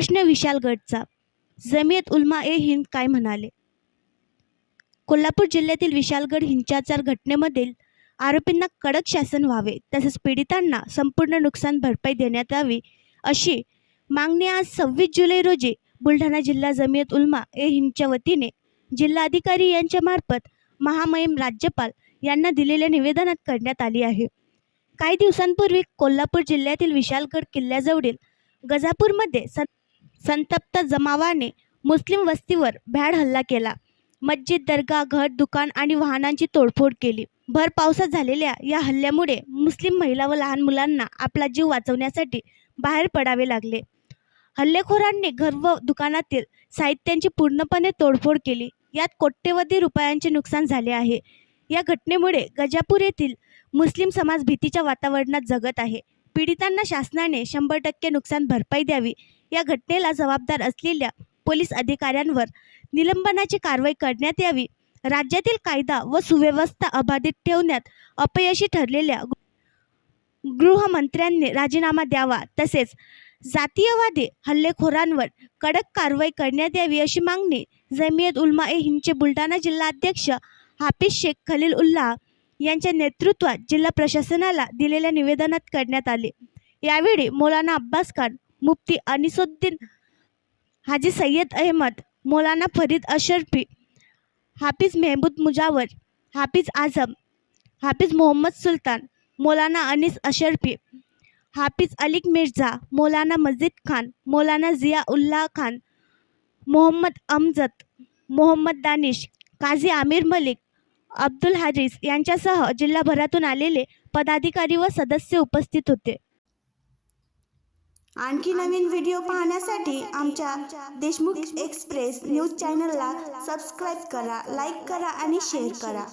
प्रश्न विशालगडचा, जमियत उलमा ए हिंद काय म्हणाले? कोल्हापूर जिल्ह्यातील विशालगड हिंसाचार घटनेमधील आरोपींना कडक शासन व्हावे तसेच पीडितांना संपूर्ण नुकसान भरपाई देण्यात यावी अशी मागणी आज 26 जुलै रोजी बुलढाणा जिल्हा जमियत उलमा ए हिंदच्या वतीने जिल्हाधिकारी यांच्या मार्फत महामहिम राज्यपाल यांना दिलेल्या निवेदनात करण्यात आली आहे. काही दिवसांपूर्वी कोल्हापूर जिल्ह्यातील विशालगड किल्ल्याजवळील गजापूरमध्ये संतप्त जमावाने मुस्लिम वस्तीवर भ्याड हल्ला केला. मस्जिद, दर्गा, घर, दुकान आणि वाहनांची तोडफोड केली. भर पावसात झालेल्या या हल्ल्यामुळे मुस्लिम महिला व लहान मुलांना आपला जीव वाचवण्यासाठी बाहेर पडावे लागले. हल्लेखोरांनी घर व दुकानातील साहित्यांची पूर्णपणे तोडफोड केली. यात कोट्यवधी रुपयांचे नुकसान झाले आहे. या घटनेमुळे गजापूर येथील मुस्लिम समाज भीतीच्या वातावरणात जगत आहे. पीडितांना शासनाने 100% नुकसान भरपाई द्यावी. या घटनेला जबाबदार असलेल्या पोलीस अधिकाऱ्यांवर निलंबनाची कारवाई करण्यात यावी. राज्यातील कायदा व सुव्यवस्था अबाधित ठेवण्यात अपयशी ठरलेल्या गृहमंत्र्यांनी राजीनामा द्यावा तसेच जातीयवादी हल्लेखोरांवर कडक कारवाई करण्यात यावी अशी मागणी जमियत उलमा ए हिंदचे बुलढाणा जिल्हाध्यक्ष हाफिज शेख खलीलउल्लाह यांच्या नेतृत्वात जिल्हा प्रशासनाला दिलेल्या निवेदनात करण्यात आले. यावेळी मौलाना अब्बास खान, मुफ्ती अनिसुद्दीन, हाजी सय्यद अहमद, मौलाना फरीद अशरफी, हाफिज मेहमूद मुजावर, हाफिज आझम, हाफिज मोहम्मद सुलतान, मौलाना अनीस अशरफी, हाफिज अली मिर्झा, मौलाना मजीद खान, मौलाना जिया उल्लाह खान, मोहम्मद अमजद, मोहम्मद दानिश, काझी आमिर मलिक, अब्दुल हारिस यांच्यासह जिल्हाभरातून आलेले पदाधिकारी व सदस्य उपस्थित होते. आणखी नवीन व्हिडिओ पाहण्यासाठी आमच्या देशमुख एक्सप्रेस न्यूज चॅनलला सबस्क्राईब करा, लाईक करा आणि शेअर करा.